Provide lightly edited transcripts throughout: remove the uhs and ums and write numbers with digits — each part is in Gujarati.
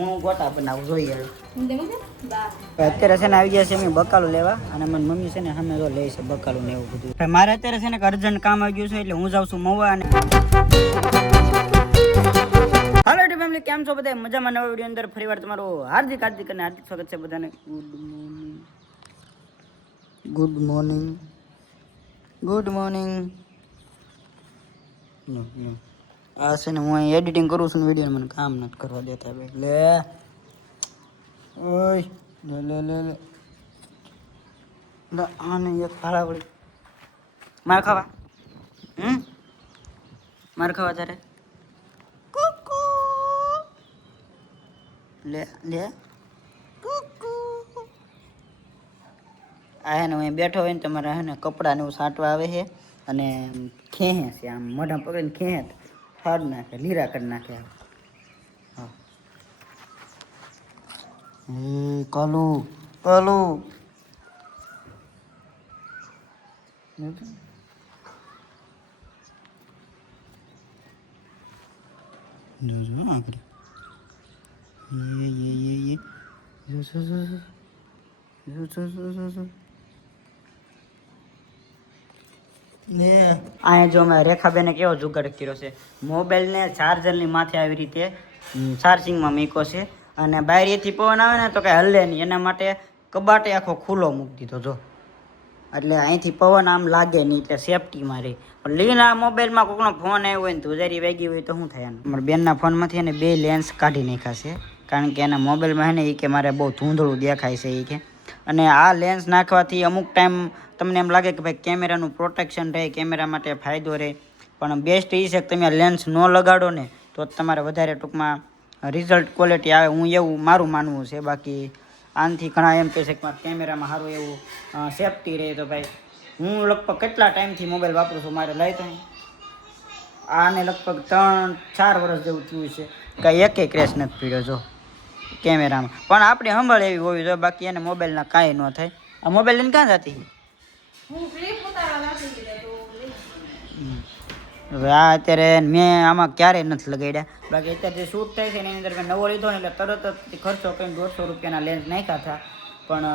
હું ગોટા બનાવું જોઈએ. અત્યારે છે ને આવી ગયા છે અમે બકાલું લેવા અને મને મમ્મી છે ને સામે તો લે છે બકાલું ને એવું બધું. મારે અત્યારે છે ને અર્જન્ટ કામ આવી ગયું છે એટલે હું જાઉં છું મવા. અને હાલો ફેમિલી, કેમ છો બધા? મજામાં? નવા વિડીયો અંદર ફરીવાર તમારું હાર્દિક અને હાર્દિક સ્વાગત છે બધાને. Good morning. આ છે ને હું એડિટિંગ કરું છું વિડીયો, મને કામ નથી કરવા દેતા એટલે ઓય લે આને એક થાળા વળી માર ખાવા તારે લે આ હે ને હું બેઠો હોય ને તમારે હે ને કપડાં ને એવું સાંટવા આવે છે અને ખેહે છે, આમ મોઢા પકડીને ખેહે ફાડ નાખે, લીરા કરી નાખે. હા કાલુ જોજો આગળ અહીંયા જો અમે રેખાબેને કેવો જુગાડ કર્યો છે. મોબાઈલને ચાર્જરની માથે આવી રીતે ચાર્જિંગમાં મૂક્યો છે અને બારીએથી પવન આવે ને તો કાંઈ હલે નહીં, એના માટે કબાટે આખો ખુલ્લો મૂકી દીધો જો, એટલે અહીંથી પવન આમ લાગે નહીં, એટલે સેફટીમાં રહે. પણ લીન આ મોબાઈલમાં કોઈકનો ફોન આવ્યો હોય ને ધુજારી વાગી હોય તો શું થાય? અમારા બેનના ફોનમાંથી એને 2 લેન્સ કાઢી નાખ્યા છે, કારણ કે એના મોબાઈલમાં છે ને એ કે મારે બહુ ધૂંધળું દેખાય છે એ કે. અને આ લેન્સ નાખવાથી અમુક ટાઈમ તમને એમ લાગે કે ભાઈ કેમેરાનું પ્રોટેક્શન રહે, કેમેરા માટે ફાયદો રહે, પણ બેસ્ટ એ છે કે તમે આ લેન્સ ન લગાડો ને તો તમારે વધારે ટૂંકમાં રિઝલ્ટ ક્વોલિટી આવે. હું એવું મારું માનવું છે. બાકી આનાથી ઘણા એમ કહે છે કે મારા કેમેરામાં સારું એવું સેફટી રહે. તો ભાઈ હું લગભગ કેટલા ટાઈમથી મોબાઈલ વાપરું છું, મારે લઈ તો આને લગભગ 3-4 વર્ષ જેવું થયું છે, કાંઈ એકે ક્રેશ નથી પીડ્યો જો કેમેરામાં. પણ આપણે સંભાળ એવી હોવી જોઈએ, બાકી એને મોબાઈલના કાંઈ ન થાય. આ મોબાઈલ લઈને ક્યાં જતી? હવે આ અત્યારે મેં આમાં ક્યારેય નથી લગાડ્યા. બાકી અત્યારે જે શૂટ થાય છે એની અંદર મેં નવો લીધો ને એટલે તરત જ ખર્ચો કરીને 150 રૂપિયાના લેન્સ નાખ્યા હતા, પણ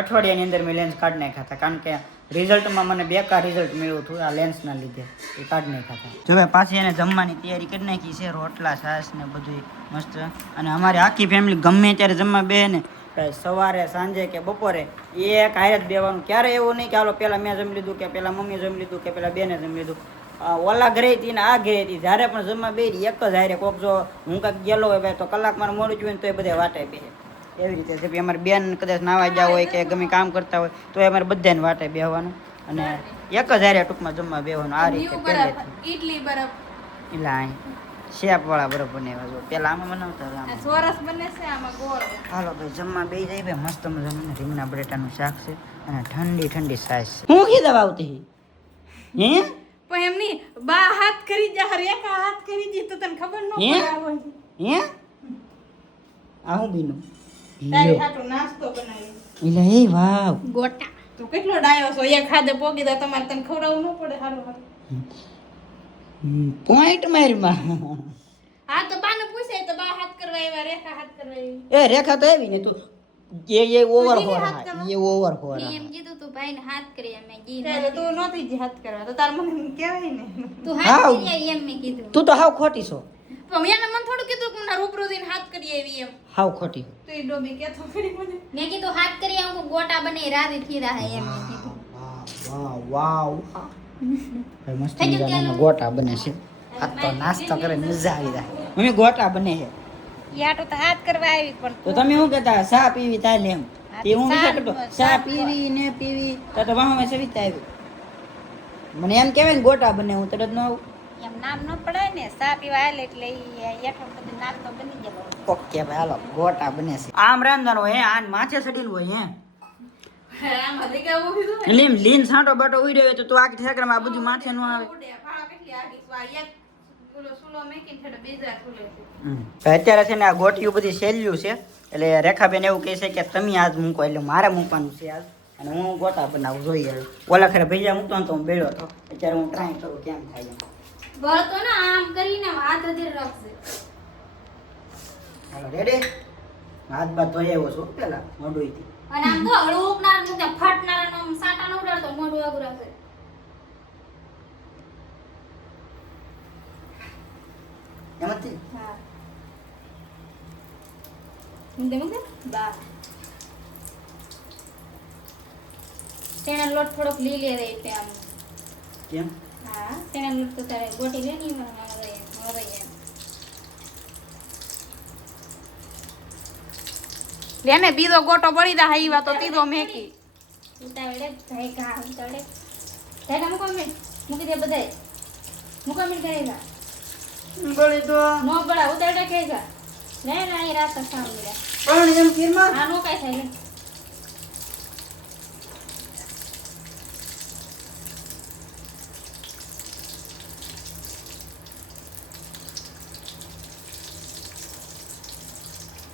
અઠવાડિયાની અંદર મેં લેન્સ કાઢી નાખ્યા હતા, કારણ કે રિઝલ્ટમાં મને બેકાર રિઝલ્ટ મળ્યું હતું આ લેન્સના લીધે, એ કાઢી નાખ્યા હતા. જો ભાઈ પાછી એને જમવાની તૈયારી કરી નાખી છે, રોટલા છાશ ને બધું મસ્ત. અને અમારી આખી ફેમિલી ગમે ત્યારે જમવા બે ને સવારે સાંજે કે બપોરે એક હારે જ બેવાનું. ક્યારે એવું નહીં કે હાલો પહેલાં મેં જમી લીધું કે પહેલાં મમ્મીએ જમી લીધું કે પહેલાં બેને જમી લીધું. ઓલા ઘરે હતી ને આ ઘરે હતી, જ્યારે પણ જમવા બે એક જ હારે. કોક જો હું કાંઈક ગયેલો હોય ભાઈ તો કલાક મારે મોડું જ હોય ને તો એ બધા વાટે બે એવી રીતે છે. ભાઈ અમારી બેન કદાચ નાવા ગયા હોય કે ગમે કામ કરતા હોય તો અમારે બધાને વાટે બેહવાનું અને એક જ હારે ટૂંકમાં જમવા બેહવાનું. આ રીતે પહેલેથી એટલે શેપવાળા બરફ બનાવ્યા જો પેલા આમાં બનાવતા હાલો ભાઈ જમવા બે જાય ભાઈ. મસ્ત મજાનું રીંગણા બટેટાનું શાક છે અને ઠંડી છાશ છે. હું કીધા આવતી હે પણ એમની બા હાથ કરી જા, રેખા હાથ કરી જી તો તને ખબર ન પડે. હે આ હું બીનું તારી હાટુ નાસ્તો બનાવી એટલે એ વાવ ગોટા તો કેટલો ડાયો છો, એક ખાધે પોગી દા તમારે તને ખવડાવવું ન પડે. હારું પોઈન્ટ મારમાં હા તો બાને પૂછે તો બા હાથ કરવા આવ્યા, રેખા હાથ કરવા આવી. એ રેખા તો આવી ને તું એ ઓવર હો રહા એ ઓવર હો રહા. એમ કીધું તું ભાઈને હાથ કરી અમે જી એટલે તું નોતી જ હાથ કરવા તો તાર મને કહેવાય ને તું હાથ કરી એમ મેં કીધું. તું તો હાવ ખોટી છો. પણ એને મને થોડું કીધું કે મને રૂબરૂ દઈને હાથ કરી આવી એમ. હાવ ખોટી તો એ ડોબી કેતો ફરી મને મેં કીધું હાથ કરી આવું ગોટા બને રાધી થી રહે એમ મેં કીધું. વાવ ભાઈ મસ્ત મજાના ગોટા બને છે. આ તો નાસ્તો કરે મજા આવી જાય. મમ્મી ગોટા બને છે યાટો તો હાથ કરવા આવી પણ તો તમે શું કહેતા ચા પીવી તાલે એમ તે હું વિચાર કરતો ચા પીવી ને પીવી તો વાહમાં સવિતા આવી મને એમ કહેવાય ને ગોટા બને હું તરત ન આવું એમ નામ ન પડે ને સા પીવા આલે એટલે યાટો બધું નાસ્તો બની જાય. ઓકે ભાઈ હાલો ગોટા બને છે. આમ રાંધવાનું હોય આન માથે ચડેલું હોય હે આમાં દે કેવું કીધું લીમ લીન છાંટો બાટો ઉઈ રહ્યો તો તું આખી ઠેકરમાં આ બધું માથે ન આવે. અત્યારે છે ને આ ગોટિયું બધી સેલ્યું છે એટલે રેખાબેન એવું કહે છે કે તમે આજ મૂકો એટલે મારે મૂકવાનું છે આજ અને હું ગોટા બનાવું જોઈએ. ઓલા ખરે ભૈયા મૂકતો તો હું બેડ્યો હતો, અત્યારે હું ટ્રાય કરું કેમ થાય એમ. બળતો ને આમ કરીને હાથ અધીર રાખશે. હાલો રેડી હાથ બાદ ધોઈ આવ્યો છું પેલા મોઢુંથી અને આમ તો હળુકનાર મુકે ફાટનાર નો સાટા નો ઉડાડતો મોઢું આગળ રાખે એમાંથી હા મુકે બા તેના લોટ થોડોક લીલે રહે તે આમ કેમ હા તેના લોટ તો તારે ગોટી લેની મરે લેને બીજો ગોટો પડી દા હાઈવા તો તીધો મેકી ઉતાવળે ભાઈ કા ઉતાવળે તેના મૂકી દે બધાય મુકામી કરેગા બોલી તો નો બડા ઉતાવળે કહેગા લે ના રાત સાંભળે પણ એમ કીરમાં આ નો કાઈ થાય લે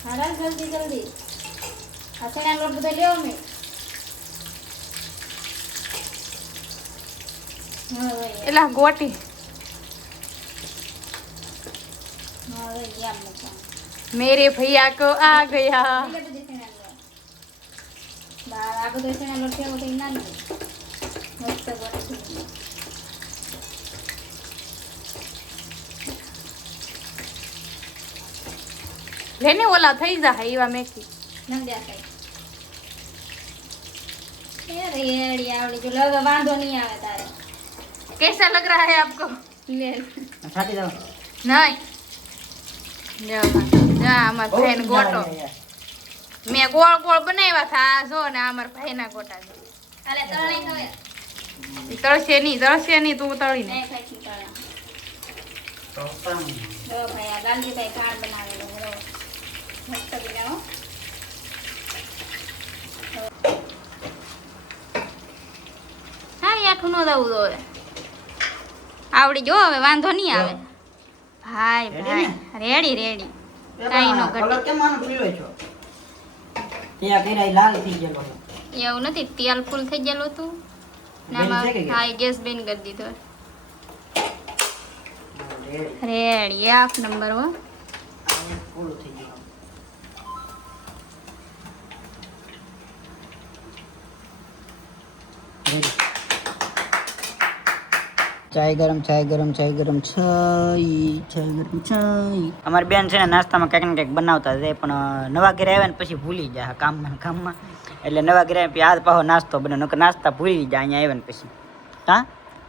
हारा जल्दी जल्दी आसना लोट बदल लियो मैं हां भाई એલા ગોટી हां भाई यार मत मेरे भैया को आ गया बाहर आगो तो सेना लोट के वो ना मस्त गोटी લેને ઓલા થઈ જા હાઈવા મેકી नम दे आते ये रेडी आवड़ी जो लगा बांधो नहीं आवे तारे कैसा लग रहा है आपको ले છાતી જાવ નહીં જા અમાર ભાઈ નો ગોટો મેં ગોળ ગોળ બનાવ્યા થા જો ને અમાર ભાઈ ના ગોટા છે अरे तळ नहीं तो તળશે નહીં તું તળી ને नहीं खाई तळ તો પણ दो भैया गांधी भाई खान बनावे लो बरो मस्त बनाओ હા યાઠું નો દઉં તો હવે આવડી જો હવે વાંધો નહીં આવે ભાઈ ભાઈ રેડી રેડી કાઈ નો કલર ઘટે કેમ આનો પીળો છો ત્યાં કેરાય લાલ થઈ ગયેલો છે એવું નથી તેલ ફૂલ થઈ ગયેલું હતું ને બેન આમાં છે કે કેમ? હા ગેસ બેન કરી દીધો રેડી રેડી એક નંબર હો આ ફૂલ થઈ ગયો ચાય ગરમ અમારી બેન છે ને નાસ્તામાં કંઈક ને કંઈક બનાવતા છે પણ નવા ઘરે આવ્યા ને પછી ભૂલી જાય કામમાં એટલે નવા ઘરે આવ્યા પછી હાથ પાહો નાસ્તો બને નકર નાસ્તા ભૂલી જાય અહીંયા આવ્યા ને પછી હા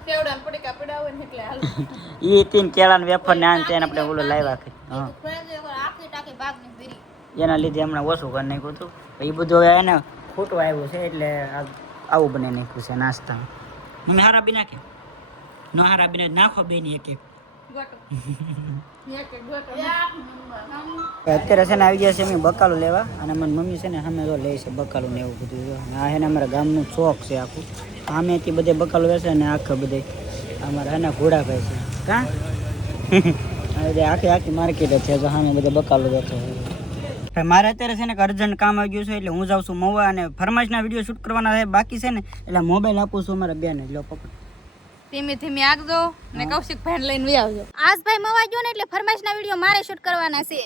કેવડા પડીકા પડાવે ને એટલે હાલ એ તીન કેળા ને વેફર ને આન તેને આપણે ઓલો લાવ્યા કે હા આખી ટાકી ભાગ ની ભરી એના લીધે હમણાં ઓછું કરી નાખ્યું હતું એ બધું હવે એને ખોટું આવ્યું છે એટલે આવું બની નાખ્યું છે નાસ્તા મમ્મી હારા બી નાખે ન હારા બી નાખો બે ની એક ગોટો એક ગોટો અત્યારે છે ને આવી ગયા છે અમે બકાલું લેવા અને મારી મમ્મી છે ને સામે જો લે છે બકાલું ને એવું બધું જો આ છે ને અમારા ગામનું ચોક છે આખું સામેથી બધે બકાલું વેચે ને આખા બધે અમારા એના ઘોડાભાઈ છે કાં આખી માર્કેટ છે જો સામે બધે બકાલું વેચે છે મારે અત્યારે છે ને અર્જન્ટ કામ આવી ગયું છે એટલે હું જાઉં છું મવા અને ફરમાઈશના વિડીયો શૂટ કરવાના છે બાકી છે ને એટલે મોબાઈલ આપું છું અમારા બેન લો પકડ ધીમે ધીમે આગજો ને કૌશિક ભાઈ લઈને વી આવજો આજ ભાઈ મવા ગયો ને એટલે ફરમાઈશના વિડિયો મારે શૂટ કરવાના છે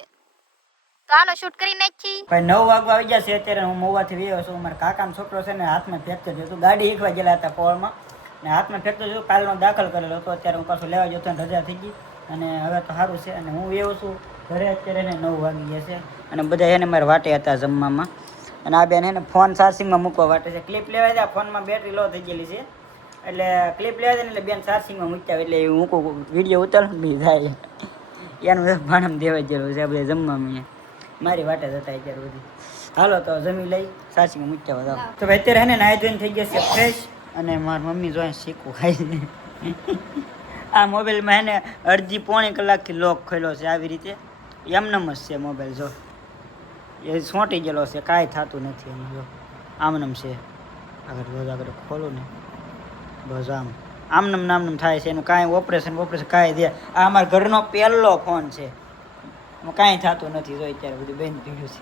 તો હાલો શૂટ કરી નાખી ભાઈ 9 વાગવા આવી ગયા છે અત્યારે હું મવાથી વ્યો છું મારા કાકાનો છોકરો છે ને હાથમાં ફ્રેક્ચર થયું હતું ગાડી એકવા ગયેલા હતા પોળમાં ને હાથમાં ફ્રેક્ચર થયું કાલનો દાખલ કરેલો હતો અત્યારે હું પાછો લેવા જતો ને રજા થઈ ગઈ અને હવે તો સારું છે અને હું વ્યો છું ઘરે અત્યારે એને 9 વાગી ગયા છે અને બધા એને મારે વાટે હતા જમવામાં અને આ બેન એને ફોન ચાર્જિંગમાં મૂકવા વાટે છે ક્લિપ લેવા જાય ફોનમાં બેટરી લો થઈ ગયેલી છે એટલે ક્લિપ લેવા જાય ને એટલે બેન ચાર્જિંગમાં મૂક્યા એટલે હું વિડીયો ઉતારું બી થાય એનું ભાણમ દેવા જેવું છે આ બધા જમવામાં મારી વાટે જતા અત્યારે બધી હાલો તો જમી લઈ ચાર્જિંગમાં મૂક્યા બધા તો ભાઈ અત્યારે એને નાહી ધોઈને થઈ ગયા છે ફ્રેશ અને મારી મમ્મી જોઈએ શીખવું ખાઈ છે આ મોબાઈલમાં એને અડધી પોણી કલાકથી લોક ખોલ્યો છે આવી રીતે એમનેમ જ છે મોબાઈલ જો એ સોંટી ગયેલો છે કાંઈ થતું નથી એનું જો આમનમ છે આગળ ખોલું ને બસ આમનમ નામનમ થાય છે એનું કાંઈ ઓપરેશન કાંઈ દે આ અમારા ઘરનો પહેલો ફોન છે એમાં કાંઈ થતું નથી જો અત્યારે બધું બેન પીડ્યું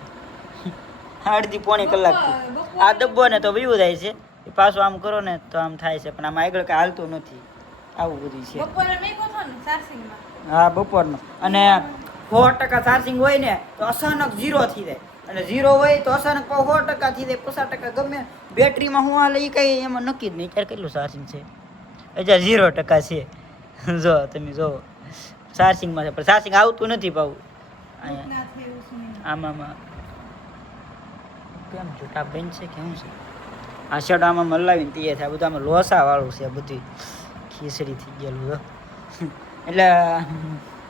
છે અડધી પોણી કલાકથી આ ડબ્બો ને તો વયું જાય છે એ પાછું આમ કરો ને તો આમ થાય છે પણ આમાં આગળ કાંઈ હાલતું નથી આવું બધું છે બપોરે મેં કોતો ને ચાર્જિંગમાં હા બપોરનો અને 100% ચાર્જિંગ હોય ને તો અચાનક 0 થઈ જાય અને 0 હોય તો અચાનક 100% થઈ જાય 50% ગમે બેટરીમાં હું હાલે એ કંઈ એમાં નક્કી જ નહીં અત્યારે કેટલું ચાર્જિંગ છે અત્યારે 0% છે જો તમે જો ચાર્જિંગમાં છે પણ ચાર્જિંગ આવતું નથી પાવું આમાં કેમ છૂટા બેન છે કેવું છે આ શર્ટ આમાં મલાવીને તૈયાર થાય બધું આમાં લોસા વાળું છે બધું ખીચડી થઈ ગયેલું એટલે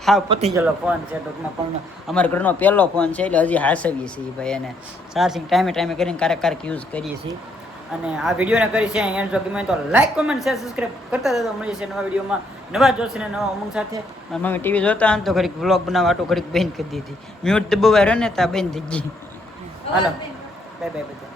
હા પતી ગયેલો ફોન છે ટૂંકમાં ફોન અમારા ઘરનો પહેલો ફોન છે એટલે હજી હાસવીએ છીએ ભાઈ એને ચાર્જિંગ ટાઈમે કરીને ક્યારેક યુઝ કરીએ છીએ અને આ વિડીયોને કરી છે એન્ડ જો ગમે તો લાઈક કોમેન્ટ શેર સબસ્ક્રાઈબ કરતા રહેજો મળીએ છીએ નવા વિડીયોમાં નવા જોશે ને નવા ઉમંગ સાથે મમ્મી ટીવી જોતા હતા તો ઘડીક વ્લોગ બનાવવા આટો ઘડીક બેન કરી દીધી મ્યુટ દબાવ્યા રહે ને ત્યાં બેન થઈ ગઈ હાલો બાય બાય બધા